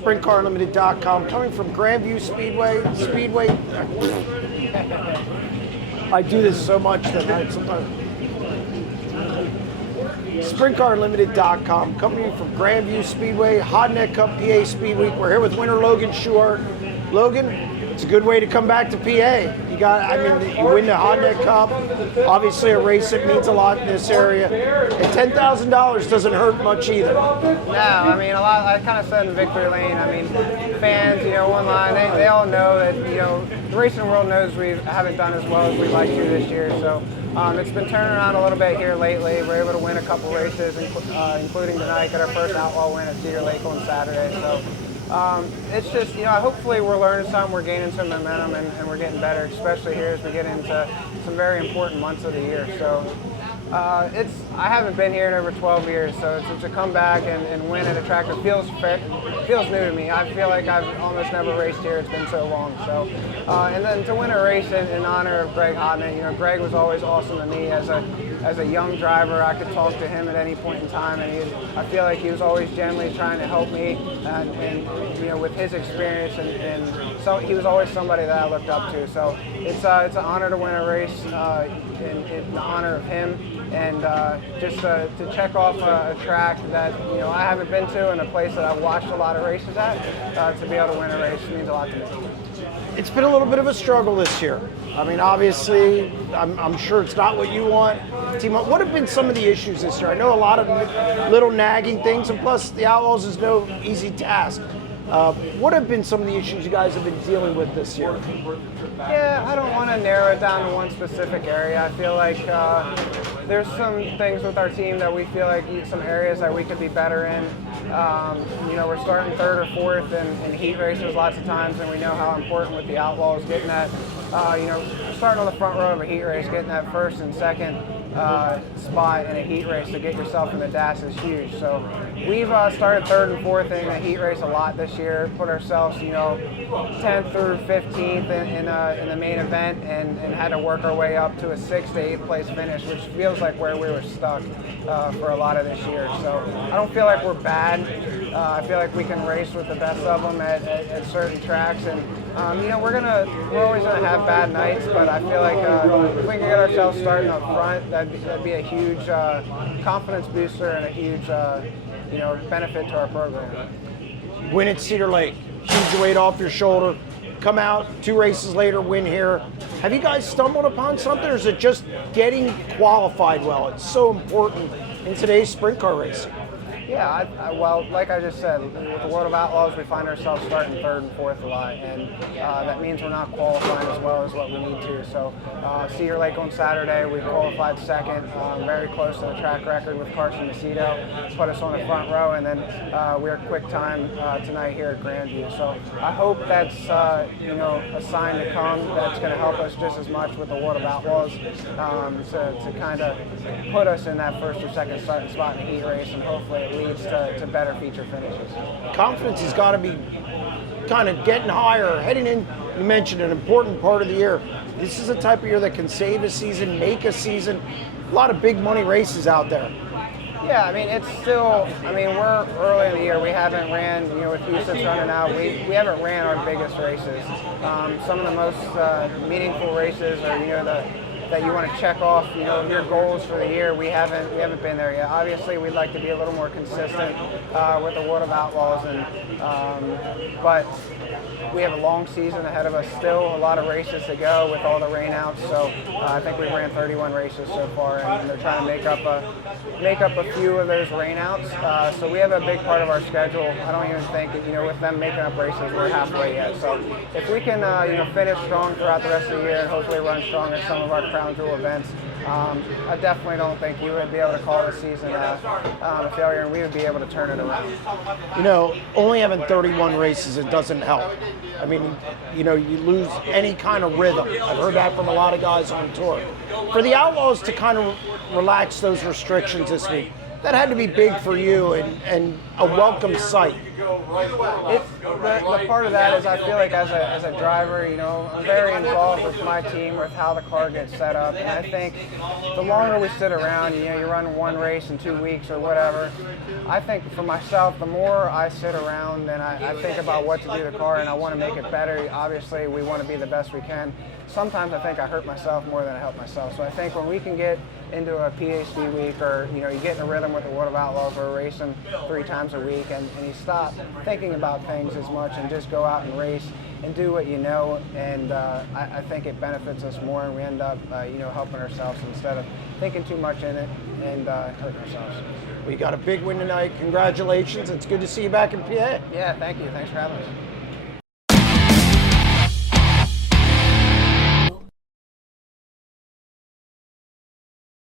SprintCarUnlimited.com, coming from Grandview Speedway. I do this so much that I sometimes. SprintCarUnlimited.com, coming from Grandview Speedway, Hodneck Cup PA Speedweek. We're here with winner Logan Schuchart. Logan, it's a good way to come back to PA. You win the Hodneck Cup. Obviously, a race that means a lot in this area. And $10,000 doesn't hurt much either. No, I mean, a lot. I kind of said in victory lane. I mean, fans, online, they all know that the racing world knows we haven't done as well as we'd like to this year. So it's been turning around a little bit here lately. We're able to win a couple races, including tonight, got our first Outlaw win at Cedar Lake on Saturday. So. It's just, hopefully we're learning something, we're gaining some momentum, and we're getting better, especially here as we get into some very important months of the year. So I haven't been here in over 12 years, so to come back and win at a track that feels new to me. I feel like I've almost never raced here, it's been so long. So, and then to win a race in honor of Greg Hodneck, Greg was always awesome to me as a young driver. I could talk to him at any point in time, and I feel like he was always genuinely trying to help me, and with his experience, and so he was always somebody that I looked up to. So it's an honor to win a race in honor of him, and just to check off a track that I haven't been to, and a place that I've watched a lot of races at. To be able to win a race means a lot to me. It's been a little bit of a struggle this year. I mean, obviously, I'm sure it's not what you want. Team, what have been some of the issues this year? I know a lot of little nagging things, and plus the Outlaws is no easy task. What have been some of the issues you guys have been dealing with this year? Yeah, I don't want to narrow it down to one specific area. I feel like there's some things with our team that we feel like some areas that we could be better in. We're starting third or fourth in heat races lots of times, and we know how important with the Outlaws getting that, starting on the front row of a heat race, getting that first and second spot in a heat race to get yourself in the DAS is huge. So we've started third and fourth in a heat race a lot this year, put ourselves 10th through 15th in the main event, and had to work our way up to a 6th to 8th place finish, which feels like where we were stuck for a lot of this year. So I don't feel like we're bad. I feel like we can race with the best of them at certain tracks, and we're always gonna have bad nights, but I feel like if we can get ourselves starting up front, that'd be a huge confidence booster and a huge benefit to our program. Win at Cedar Lake, huge weight off your shoulder. Come out 2 races later, win here. Have you guys stumbled upon something, or is it just getting qualified well? It's so important in today's sprint car racing. Yeah, well, like I just said, with the World of Outlaws, we find ourselves starting third and fourth a lot, and that means we're not qualifying as well as what we need to. So Cedar Lake on Saturday, we qualified second, very close to the track record with Carson Macedo, put us on the front row, and then we're quick time tonight here at Grandview. So I hope that's a sign to come that's going to help us just as much with the World of Outlaws to kind of put us in that first or second starting spot in the heat race, and hopefully it leads to better feature finishes. Confidence has got to be kind of getting higher, heading in. You mentioned an important part of the year. This is a type of year that can save a season, make a season. A lot of big money races out there. Yeah, I mean, it's still, we're early in the year. We haven't ran, with Houston's running out, we haven't ran our biggest races. Some of the most meaningful races are, that you want to check off, your goals for the year. We haven't been there yet. Obviously, we'd like to be a little more consistent with the World of Outlaws, but we have a long season ahead of us still, a lot of races to go with all the rainouts. So I think we ran 31 races so far, and they're trying to make up a few of those rainouts. So we have a big part of our schedule. I don't even think, with them making up races, we're halfway yet. So if we can, finish strong throughout the rest of the year and hopefully run strong at some of our crown jewel events, I definitely don't think you would be able to call this season a failure, and we would be able to turn it around. Only having 31 races, it doesn't help. I mean, you lose any kind of rhythm. I've heard that from a lot of guys on tour. For the Outlaws to kind of relax those restrictions this week, that had to be big for you and a welcome sight. The part of that is I feel like as a driver, you know, I'm very involved with my team, with how the car gets set up, and I think the longer we sit around, you know, you run one race in 2 weeks or whatever, I think for myself, the more I sit around and I think about what to do to the car and I want to make it better, obviously we want to be the best we can. Sometimes I think I hurt myself more than I help myself. So I think when we can get into a PA Speedweek, or you know, you get in a rhythm with the World of Outlaws, or racing 3 times a week, and you stop thinking about things as much and just go out and race and do what you know, and I think it benefits us more, and we end up you know, helping ourselves instead of thinking too much in it and hurting ourselves. We got a big win tonight. Congratulations. It's good to see you back in PA. Yeah, thank you. Thanks for having us.